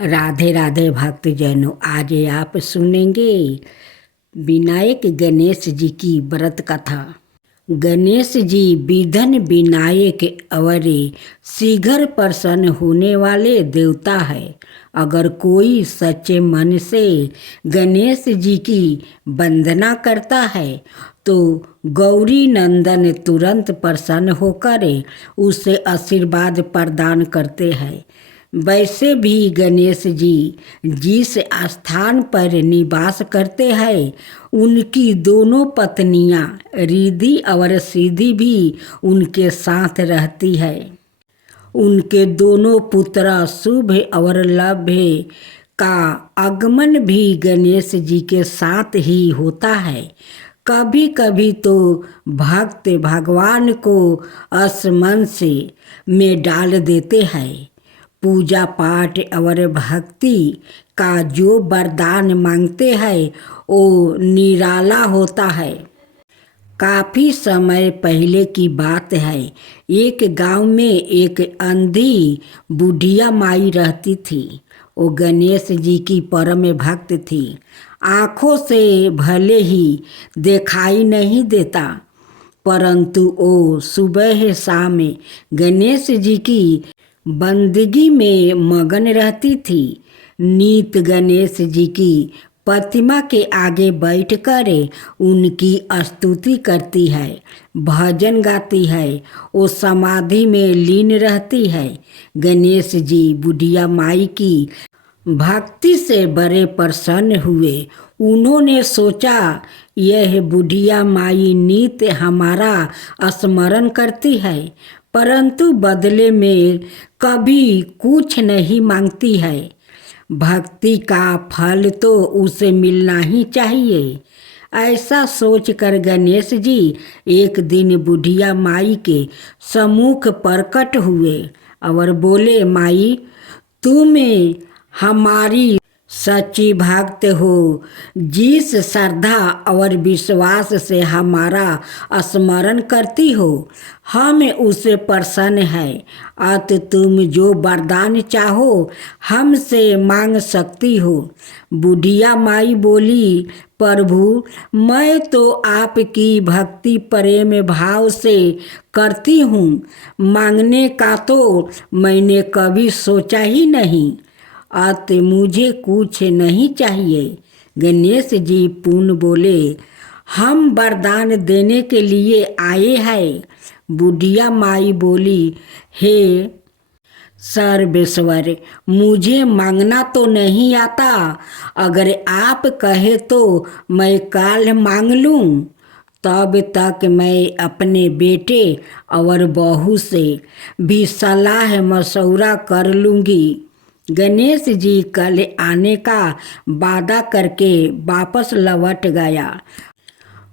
राधे राधे भक्तजनों, आज आप सुनेंगे विनायक गणेश जी की व्रत कथा। गणेश जी विघ्न विनायक अवरे शीघ्र प्रसन्न होने वाले देवता है। अगर कोई सच्चे मन से गणेश जी की वंदना करता है तो गौरी नंदन तुरंत प्रसन्न होकर उसे आशीर्वाद प्रदान करते हैं। वैसे भी गणेश जी जिस स्थान पर निवास करते हैं उनकी दोनों पत्नियां रिद्धि और सिद्धि भी उनके साथ रहती है। उनके दोनों पुत्र शुभ और लभ्य का आगमन भी गणेश जी के साथ ही होता है। कभी कभी तो भक्त भगवान को असमंस में डाल देते हैं। पूजा पाठ और भक्ति का जो वरदान मांगते हैं वो निराला होता है। काफ़ी समय पहले की बात है। एक गांव में एक अंधी बुढ़िया माई रहती थी। वो गणेश जी की परम भक्त थी। आँखों से भले ही दिखाई नहीं देता, परंतु वो सुबह शाम गणेश जी की बंदगी में मगन रहती थी। नित गणेश जी की प्रतिमा के आगे बैठकर उनकी स्तुति करती है, भजन गाती है, वो समाधि में लीन रहती है। गणेश जी बुढ़िया माई की भक्ति से बड़े प्रसन्न हुए। उन्होंने सोचा यह बुढ़िया माई नित हमारा स्मरण करती है, परंतु बदले में कभी कुछ नहीं मांगती है। भक्ति का फल तो उसे मिलना ही चाहिए। ऐसा सोचकर गणेश जी एक दिन बुढ़िया माई के सम्मुख प्रकट हुए और बोले, माई तुम हमारी सच्ची भक्त हो। जिस श्रद्धा और विश्वास से हमारा स्मरण करती हो हम उससे प्रसन्न है। अत तुम जो वरदान चाहो हमसे मांग सकती हो। बुढ़िया माई बोली, प्रभु मैं तो आपकी भक्ति प्रेम भाव से करती हूँ, मांगने का तो मैंने कभी सोचा ही नहीं। अत मुझे कुछ नहीं चाहिए। गणेश जी पुनः बोले, हम वरदान देने के लिए आए हैं। बुढ़िया माई बोली, हे सर्वेश्वर मुझे मांगना तो नहीं आता। अगर आप कहे तो मैं काल मांग लूँ। तब तक मैं अपने बेटे और बहू से भी सलाह मशवरा कर लूँगी। गणेश जी कल आने का वादा करके वापस लौट गया।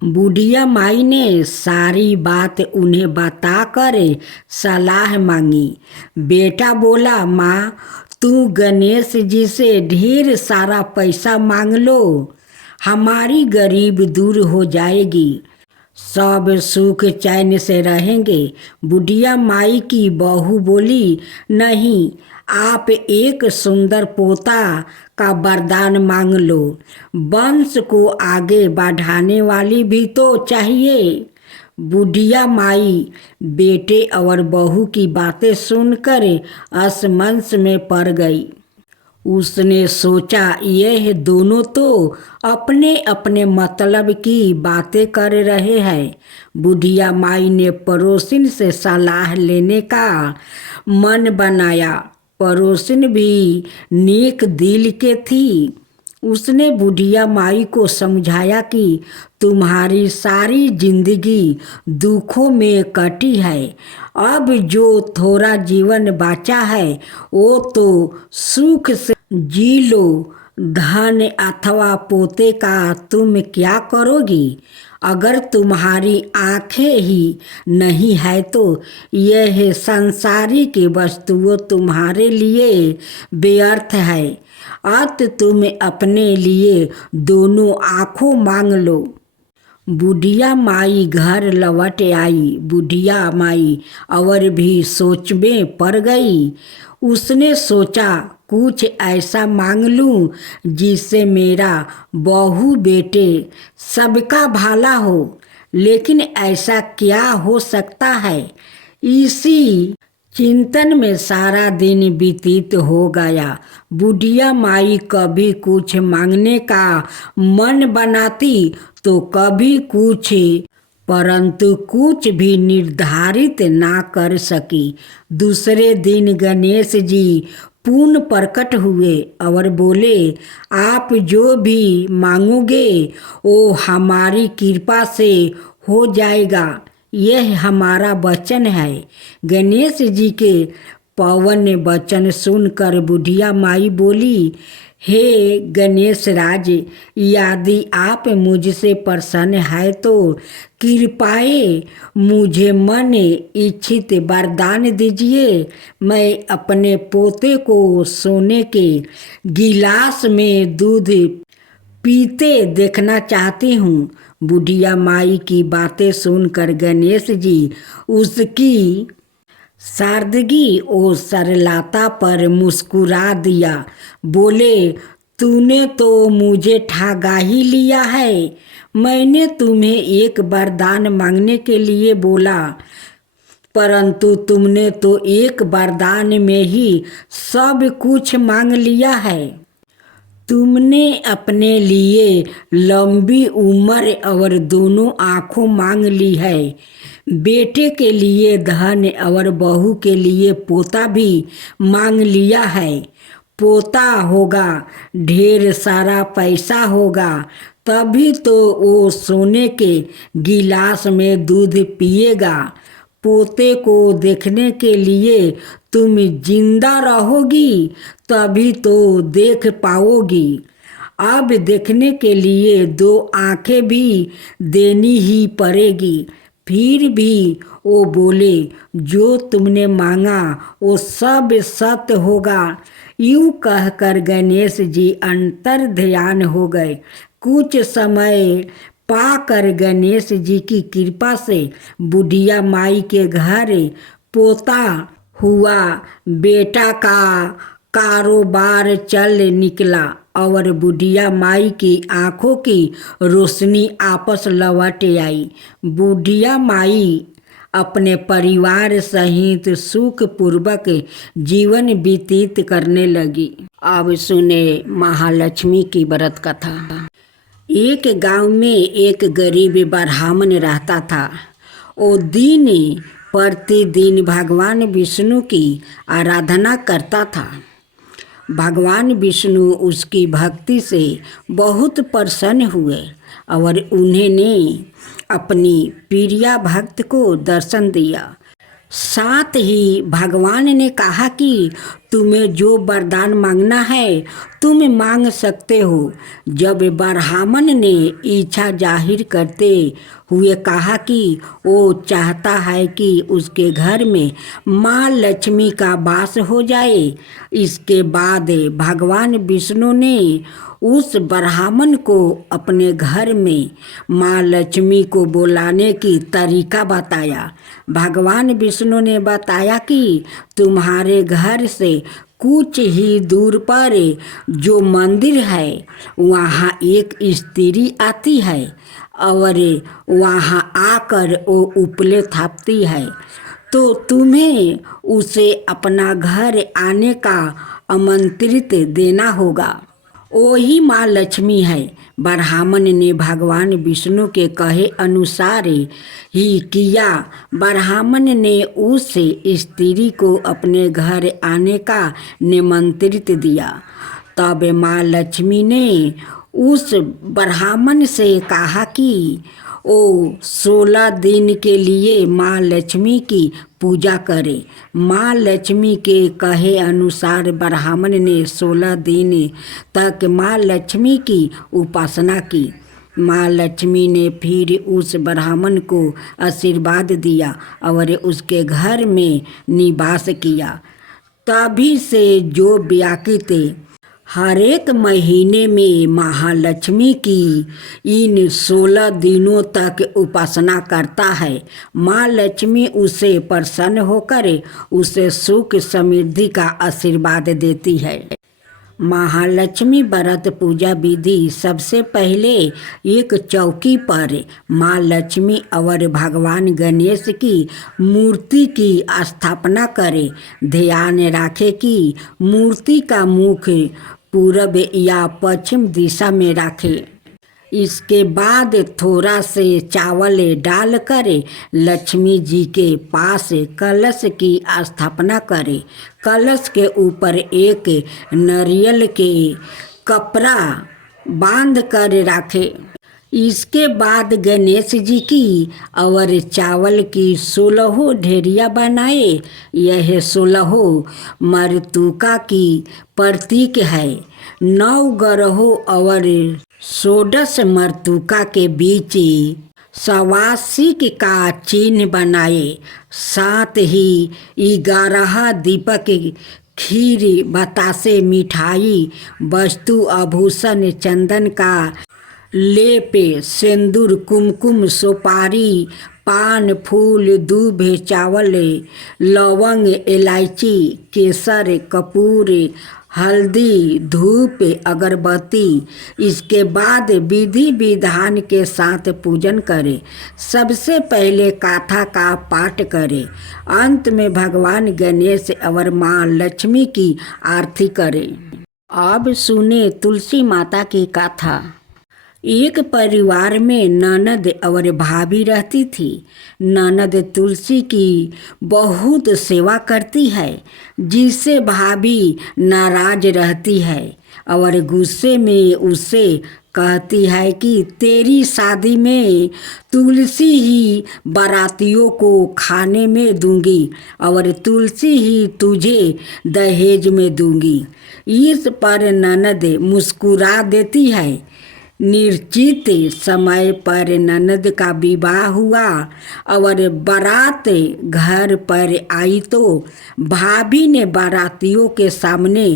बुढ़िया माई ने सारी बात उन्हें बताकर सलाह मांगी। बेटा बोला, माँ तू गणेश जी से ढेर सारा पैसा मांग लो, हमारी गरीब दूर हो जाएगी, सब सुख चैन से रहेंगे। बुढ़िया माई की बहू बोली, नहीं आप एक सुंदर पोता का वरदान मांग लो। वंश को आगे बढ़ाने वाली भी तो चाहिए। बुढ़िया माई बेटे और बहू की बातें सुनकर असमंस में पड़ गई। उसने सोचा यह दोनों तो अपने अपने मतलब की बातें कर रहे हैं। बुढ़िया माई ने पड़ोसिन से सलाह लेने का मन बनाया। पड़ोसिन भी नेक दिल के थी। उसने बुढ़िया माई को समझाया कि तुम्हारी सारी जिंदगी दुखों में कटी है, अब जो थोड़ा जीवन बचा है वो तो सुख से जी लो। धन अथवा पोते का तुम क्या करोगी? अगर तुम्हारी आँखें ही नहीं है तो यह संसारिक वस्तुओं तुम्हारे लिए व्यर्थ है। अत तुम अपने लिए दोनों आँखों मांग लो। बुढ़िया माई घर लौट आई। बुढ़िया माई और भी सोच में पड़ गई। उसने सोचा कुछ ऐसा मांग लूं जिससे मेरा बहू बेटे सबका भला हो, लेकिन ऐसा क्या हो सकता है। इसी चिंतन में सारा दिन व्यतीत हो गया। बुढ़िया माई कभी कुछ मांगने का मन बनाती तो कभी कुछ, परंतु कुछ भी निर्धारित ना कर सकी। दूसरे दिन गणेश जी पुनः प्रकट हुए और बोले, आप जो भी मांगोगे वो हमारी कृपा से हो जाएगा, यह हमारा वचन है। गणेश जी के पवन वचन सुनकर बुढ़िया माई बोली, हे गणेश राज, यदि आप मुझसे प्रसन्न है तो कृपाए मुझे मन इच्छित वरदान दीजिए। मैं अपने पोते को सोने के गिलास में दूध पीते देखना चाहती हूँ। बुढ़िया माई की बातें सुनकर गणेश जी उसकी सादगी और सरलता पर मुस्कुरा दिया। बोले, तूने तो मुझे ठगा ही लिया है। मैंने तुम्हें एक वरदान मांगने के लिए बोला, परंतु तुमने तो एक वरदान में ही सब कुछ मांग लिया है। तुमने अपने लिए लंबी उम्र और दोनों आँखों मांग ली है। बेटे के लिए धन और बहू के लिए पोता भी मांग लिया है। पोता होगा, ढेर सारा पैसा होगा, तभी तो वो सोने के गिलास में दूध पिएगा। पोते को देखने के लिए तुम जिंदा रहोगी, तभी तो देख पाओगी। अब देखने के लिए 2 आंखें भी देनी ही पड़ेगी। फिर भी वो बोले, जो तुमने मांगा वो सब सत्य होगा। यूं कहकर गणेश जी अंतर ध्यान हो गए। कुछ समय पाकर गणेश जी की कृपा से बुढ़िया माई के घर पोता हुआ। बेटा का कारोबार चल निकला और बुढ़िया माई की आंखों की रोशनी आपस लौट आई। बुढ़िया माई अपने परिवार सहित सुखपूर्वक जीवन व्यतीत करने लगी। अब सुने महालक्ष्मी की व्रत कथा। एक गांव में एक गरीब ब्राह्मण रहता था। वो दिन प्रतिदिन भगवान विष्णु की आराधना करता था। भगवान विष्णु उसकी भक्ति से बहुत प्रसन्न हुए और उन्होंने अपनी प्रिया भक्त को दर्शन दिया। साथ ही भगवान ने कहा कि तुम्हें जो वरदान मांगना है तुम मांग सकते हो। जब ब्राह्मण ने इच्छा जाहिर करते हुए कहा कि वो चाहता है कि उसके घर में माँ लक्ष्मी का वास हो जाए, इसके बाद भगवान विष्णु ने उस ब्राह्मण को अपने घर में माँ लक्ष्मी को बुलाने की तरीका बताया। भगवान विष्णु ने बताया कि तुम्हारे घर से कुछ ही दूर पर जो मंदिर है वहाँ एक स्त्री आती है और वहाँ आकर वो उपले थापती है, तो तुम्हें उसे अपना घर आने का आमंत्रित देना होगा। वही माँ लक्ष्मी है। ब्राह्मण ने भगवान विष्णु के कहे अनुसार ही किया। ब्राह्मण ने उस स्त्री को अपने घर आने का निमंत्रित दिया। तब माँ लक्ष्मी ने उस ब्राह्मण से कहा कि वो 16 दिन के लिए माँ लक्ष्मी की पूजा करे। माँ लक्ष्मी के कहे अनुसार ब्राह्मण ने 16 दिन तक माँ लक्ष्मी की उपासना की। माँ लक्ष्मी ने फिर उस ब्राह्मण को आशीर्वाद दिया और उसके घर में निवास किया। तभी से जो व्याकृत हर एक महीने में महालक्ष्मी की इन 16 दिनों तक उपासना करता है। माँ लक्ष्मी उसे प्रसन्न होकर उसे सुख समृद्धि का आशीर्वाद देती है। महालक्ष्मी व्रत पूजा विधि। सबसे पहले एक चौकी पर माँ लक्ष्मी और भगवान गणेश की मूर्ति की स्थापना करें। ध्यान रखें कि मूर्ति का मुख पूरब या पश्चिम दिशा में रखें। इसके बाद थोड़ा से चावल डालकर लक्ष्मी जी के पास कलश की स्थापना करें। कलश के ऊपर एक नारियल के कपड़ा बांध कर रखें। इसके बाद गणेश जी की और चावल की 16 ढेरिया बनाए। यह 16 मृत्तिका की प्रतीक है। 9 ग्रहों और 16 मृत्तिका के बीच स्वास्तिक का चिन्ह बनाए। साथ ही 11 दीपक, खीर, बतासे, मिठाई, वस्तु, आभूषण, चंदन का लेप, सिंदूर, कुमकुम, सुपारी, पान, फूल, दूब, चावल, लौंग, इलायची, केसर, कपूर, हल्दी, धूप, अगरबत्ती। इसके बाद विधि विधान के साथ पूजन करें। सबसे पहले गाथा का पाठ करें। अंत में भगवान गणेश और माँ लक्ष्मी की आरती करें। अब सुने तुलसी माता की गाथा। एक परिवार में ननद और भाभी रहती थी। ननद तुलसी की बहुत सेवा करती है, जिससे भाभी नाराज रहती है और गुस्से में उससे कहती है कि तेरी शादी में तुलसी ही बारातियों को खाने में दूंगी और तुलसी ही तुझे दहेज में दूंगी। इस पर ननद मुस्कुरा देती है। निश्चित समय पर ननद का विवाह हुआ और बारात घर पर आई तो भाभी ने बारातियों के सामने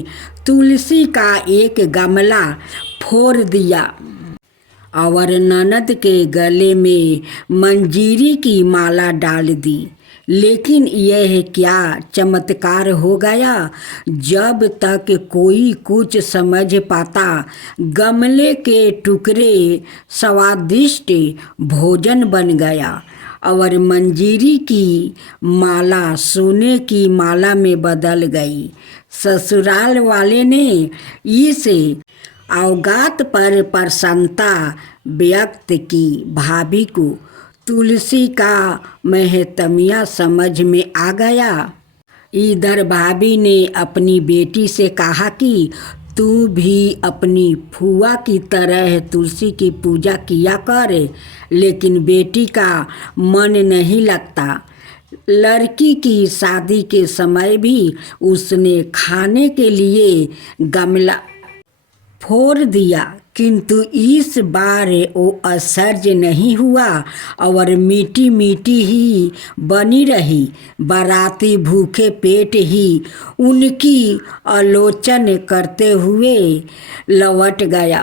तुलसी का एक गमला फोड़ दिया और ननद के गले में मंजीरी की माला डाल दी। लेकिन यह क्या चमत्कार हो गया। जब तक कोई कुछ समझ पाता, गमले के टुकड़े स्वादिष्ट भोजन बन गया और मंजीरी की माला सोने की माला में बदल गई। ससुराल वाले ने इस अवगात पर प्रसन्नता व्यक्त की। भाभी को तुलसी का महत्म्य समझ में आ गया। इधर भाभी ने अपनी बेटी से कहा कि तू भी अपनी फुआ की तरह तुलसी की पूजा किया कर। लेकिन बेटी का मन नहीं लगता। लड़की की शादी के समय भी उसने खाने के लिए गमला फोड़ दिया, किंतु इस बार वो आश्चर्य नहीं हुआ और मीठी मीठी ही बनी रही। बाराती भूखे पेट ही उनकी आलोचना करते हुए लौट गया।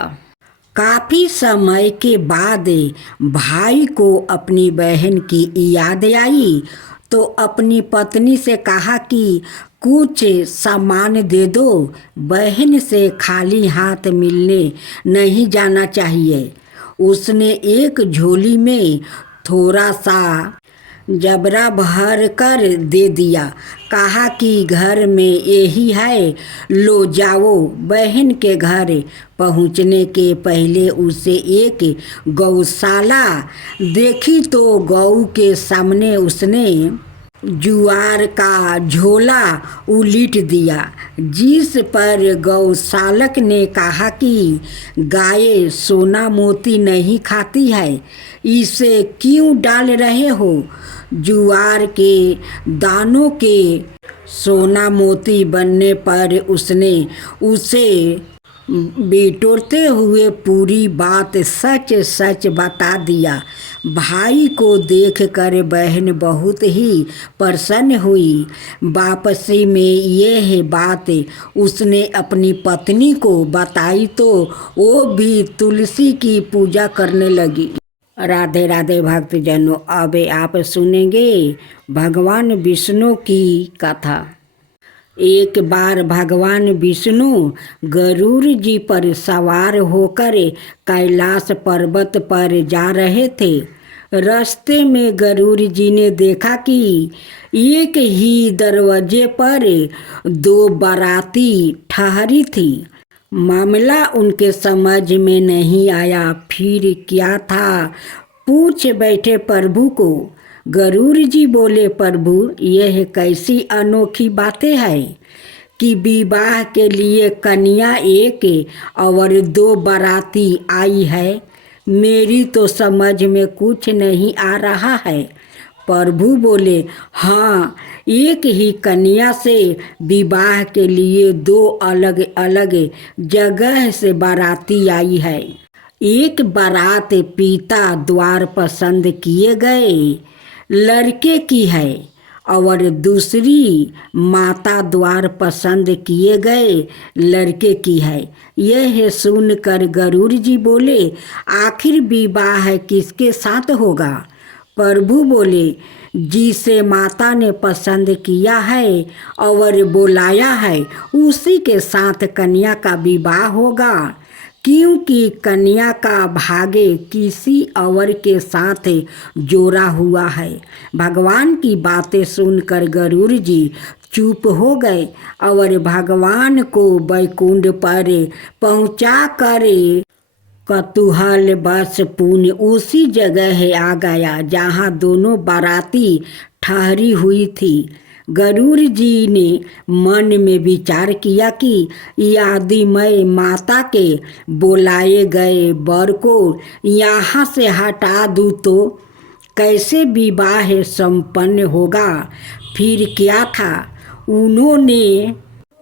काफ़ी समय के बाद भाई को अपनी बहन की याद आई तो अपनी पत्नी से कहा कि कुछ सामान दे दो। बहन से खाली हाथ मिलने नहीं जाना चाहिए। उसने एक झोली में थोड़ा सा जबरा भर कर दे दिया। कहा कि घर में यही है, लो जाओ। बहन के घर पहुंचने के पहले उसे एक गौशाला देखी तो गौ के सामने उसने जुआर का झोला उलीट दिया, जिस पर गौशालक ने कहा कि गाय सोना मोती नहीं खाती है, इसे क्यों डाल रहे हो। जुआर के दानों के सोना मोती बनने पर उसने उसे बिटोरते हुए पूरी बात सच सच बता दिया। भाई को देखकर बहन बहुत ही प्रसन्न हुई। वापसी में यह बात उसने अपनी पत्नी को बताई तो वो भी तुलसी की पूजा करने लगी। राधे राधे भक्तजनों, अब आप सुनेंगे भगवान विष्णु की कथा। एक बार भगवान विष्णु गरुड़ जी पर सवार होकर कैलाश पर्वत पर जा रहे थे। रास्ते में गरुड़ जी ने देखा कि एक ही दरवाजे पर दो बाराती ठहरी थी। मामला उनके समझ में नहीं आया। फिर क्या था, पूछ बैठे प्रभु को। गरुड़ जी बोले, प्रभु यह कैसी अनोखी बातें हैं कि विवाह के लिए कन्या एक और दो बाराती आई है। मेरी तो समझ में कुछ नहीं आ रहा है। प्रभु बोले, हाँ, एक ही कन्या से विवाह के लिए दो अलग अलग जगह से बाराती आई है। एक बारात पिता द्वार पसंद किए गए लड़के की है और दूसरी माता द्वार पसंद किए गए लड़के की है। यह सुनकर गरुड़ जी बोले, आखिर विवाह किसके साथ होगा? प्रभु बोले, जिसे माता ने पसंद किया है और बुलाया है उसी के साथ कन्या का विवाह होगा, क्योंकि कन्या का भाग्य किसी और के साथ जोड़ा हुआ है। भगवान की बातें सुनकर गरुड़ जी चुप हो गए और भगवान को वैकुंठ पर पहुँचा कर कतूहल बस पुण्य उसी जगह आ गया जहाँ दोनों बाराती ठहरी हुई थी। गरुड़ जी ने मन में विचार किया कि यदि मैं माता के बुलाए गए वर को यहाँ से हटा दूँ तो कैसे विवाह संपन्न होगा? फिर क्या था, उन्होंने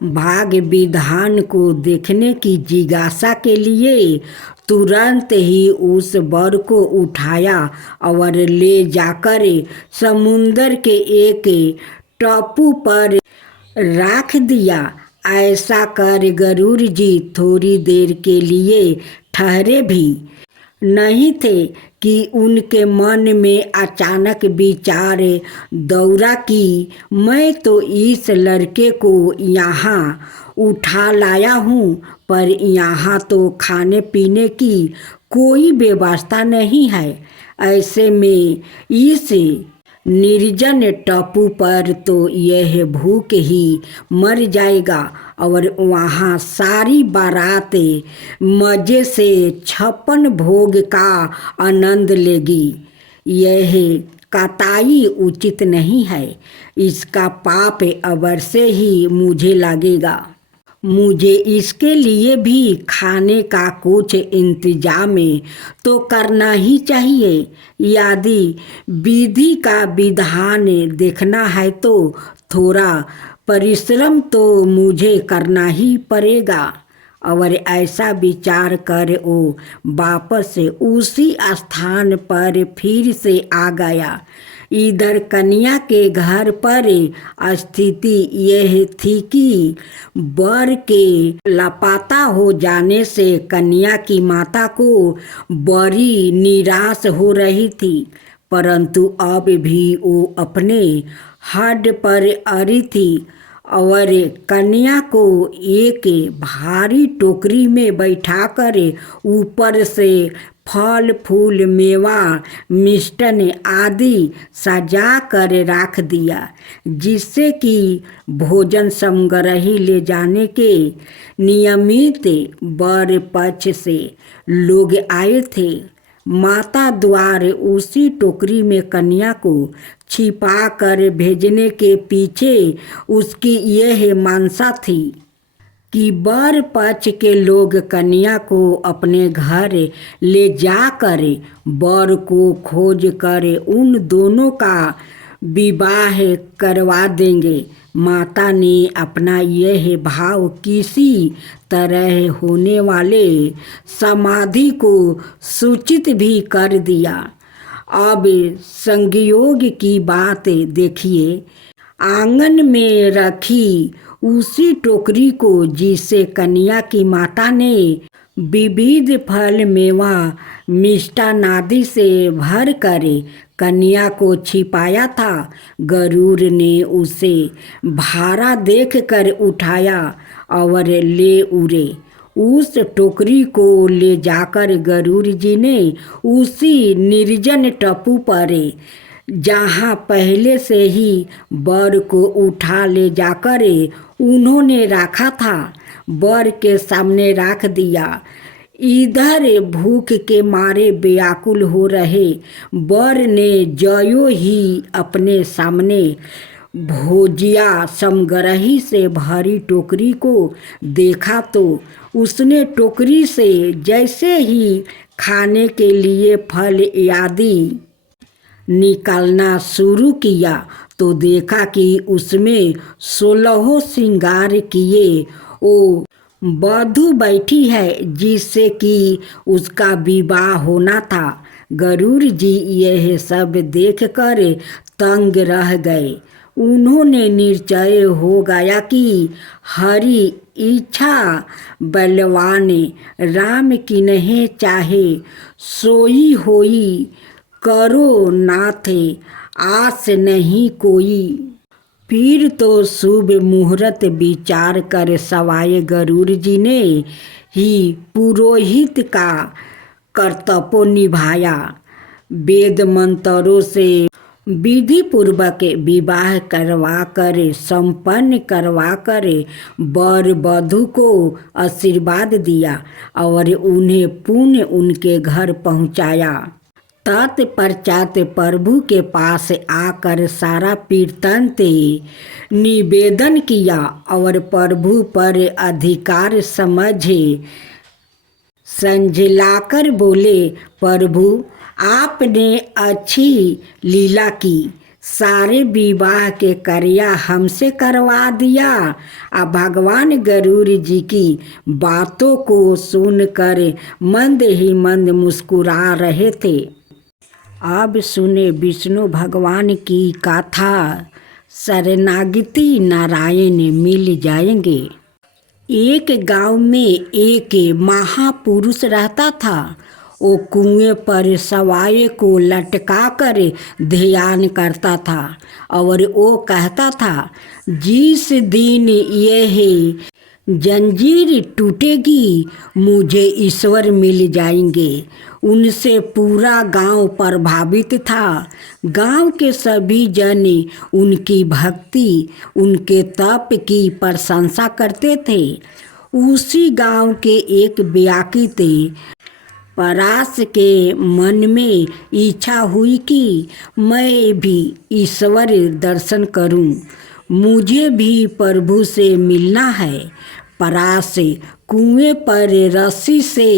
भाग्य विधान को देखने की जिज्ञासा के लिए तुरंत ही उस वर को उठाया और ले जाकर समुंदर के एक टापू पर रख दिया। ऐसा कर गरुड़ जी थोड़ी देर के लिए ठहरे भी नहीं थे कि उनके मन में अचानक विचार दौड़ा कि मैं तो इस लड़के को यहाँ उठा लाया हूँ, पर यहाँ तो खाने पीने की कोई व्यवस्था नहीं है। ऐसे में इस निर्जन टापू पर तो यह भूख ही मर जाएगा और वहाँ सारी बारातें मज़े से 56 भोग का आनंद लेगी। यह कतई उचित नहीं है। इसका पाप अवश्य ही मुझे लगेगा। मुझे इसके लिए भी खाने का कुछ इंतजाम तो करना ही चाहिए। यदि विधि का विधान देखना है तो थोड़ा परिश्रम तो मुझे करना ही पड़ेगा। और ऐसा विचार कर वो वापस उसी स्थान पर फिर से आ गया। इधर कन्या के घर पर स्थिति यह थी कि वर के लापता हो जाने से कन्या की माता को बड़ी निराश हो रही थी, परंतु अब भी वो अपने हद पर अड़ी थी और कन्या को एक भारी टोकरी में बैठाकर ऊपर से फल फूल मेवा मिष्टन आदि सजा कर रख दिया, जिससे कि भोजन समग्रही ले जाने के नियमित वर पक्ष से लोग आए थे। माता द्वार उसी टोकरी में कन्या को छिपा कर भेजने के पीछे उसकी यह मानसा थी कि वर पक्ष के लोग कन्या को अपने घर ले जाकर वर को खोज कर उन दोनों का विवाह करवा देंगे। माता ने अपना यह भाव किसी तरह होने वाले समाधि को सूचित भी कर दिया। अब संयोग की बात देखिए। आंगन में रखी उसी टोकरी को जिसे कन्या की माता ने विविध फल मेवा मिष्टानादि से भर कर कन्या को छिपाया था, गरुड़ ने उसे भारा देखकर उठाया और ले उड़े। उस टोकरी को ले जाकर गरुड़ जी ने उसी निर्जन टप्पू पर, जहाँ पहले से ही वर को उठा ले जाकर उन्होंने रखा था, वर के सामने रख दिया। इधर भूख के मारे व्याकुल हो रहे वर ने जयो ही अपने सामने भोजिया समग्रही से भरी टोकरी को देखा तो उसने टोकरी से जैसे ही खाने के लिए फल आदि निकालना शुरू किया तो देखा कि उसमें 16 श्रृंगार किए ओ वधू बैठी है जिससे कि उसका विवाह होना था। गरुड़ जी यह सब देखकर तंग रह गए। उन्होंने निश्चय हो गया कि हरि इच्छा बलवान राम किन्हे चाहे सोई होई, करो नाथ आस नहीं कोई। फिर तो शुभ मुहूर्त विचार कर सवाए गरुड़ जी ने ही पुरोहित का कर्तव्य निभाया। वेद मंत्रों से विधि पूर्वक विवाह करवा कर संपन्न करवा कर वर वधू को आशीर्वाद दिया और उन्हें पुण्य उनके घर पहुंचाया। तत्पश्चात प्रभु के पास आकर सारा वृत्तांत निवेदन किया और प्रभु पर अधिकार समझे संझलाकर बोले, प्रभु आपने अच्छी लीला की, सारे विवाह के कार्य हमसे करवा दिया। अब भगवान गरुड़ जी की बातों को सुनकर मंद ही मंद मुस्कुरा रहे थे। अब सुने विष्णु भगवान की कथा। शरणागति नारायण मिल जाएंगे। एक गांव में एक महापुरुष रहता था। वो कुएं पर सवाए को लटका कर ध्यान करता था और वो कहता था, जिस दिन यह जंजीर टूटेगी मुझे ईश्वर मिल जाएंगे। उनसे पूरा गांव प्रभावित था। गांव के सभी जन उनकी भक्ति, उनके तप की प्रशंसा करते थे। उसी गांव के एक व्याकुल परास के मन में इच्छा हुई कि मैं भी ईश्वर दर्शन करूं, मुझे भी प्रभु से मिलना है। परास कुएं पर रस्सी से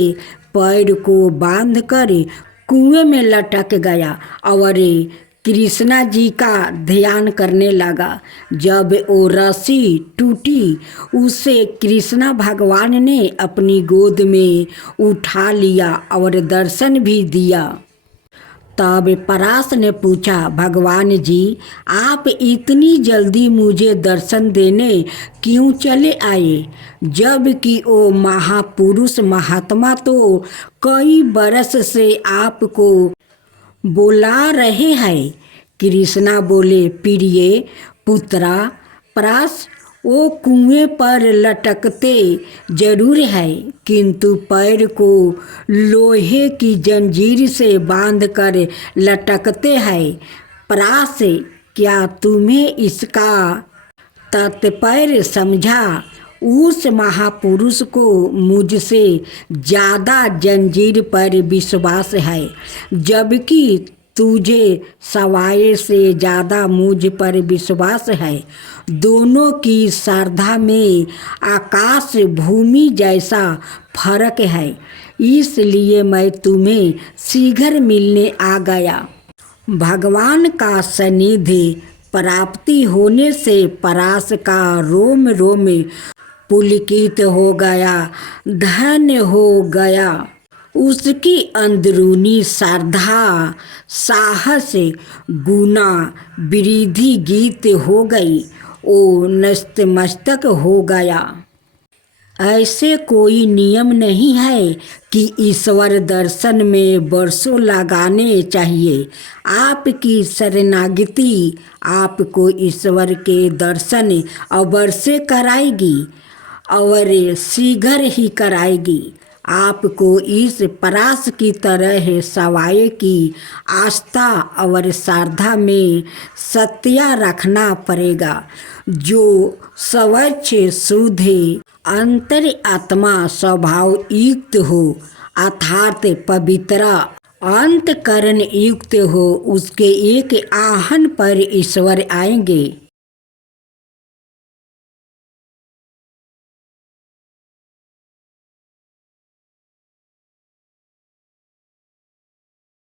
पैर को बांधकर कुएं में लटक गया और कृष्णा जी का ध्यान करने लगा। जब वो रस्सी टूटी उसे कृष्णा भगवान ने अपनी गोद में उठा लिया और दर्शन भी दिया। तब परास ने पूछा, भगवान जी आप इतनी जल्दी मुझे दर्शन देने क्यों चले आए, जबकि वो महापुरुष महात्मा तो कई बरस से आपको बुला रहे हैं। कृष्णा बोले, प्रिय पुत्रा परास, वो कुएं पर लटकते जरूर है किंतु पैर को लोहे की जंजीर से बांधकर लटकते हैं। परास, क्या तुम्हें इसका तात्पर्य समझा? उस महापुरुष को मुझसे ज़्यादा जंजीर पर विश्वास है, जबकि तुझे सवाए से ज़्यादा मुझ पर विश्वास है। दोनों की श्रद्धा में आकाश भूमि जैसा फर्क है, इसलिए मैं तुम्हें शीघ्र मिलने आ गया। भगवान का सानिध्य प्राप्ति होने से परास का रोम रोम पुलकित हो गया, धन्य हो गया। उसकी अंदरूनी श्रद्धा साहस गुना वृद्धि गीत हो गई, वो नतमस्तक हो गया। ऐसे कोई नियम नहीं है कि ईश्वर दर्शन में वर्षों लगाने चाहिए। आपकी शरणागति आपको ईश्वर के दर्शन अवश्य कराएगी और शीघ्र ही कराएगी। आपको इस परास की तरह सवाए की आस्था और श्रद्धा में सत्य रखना पड़ेगा, जो स्वच्छ शुद्ध अंतर आत्मा स्वभाव युक्त हो, अर्थात पवित्र अंतकरण युक्त हो। उसके एक आहन पर ईश्वर आएंगे।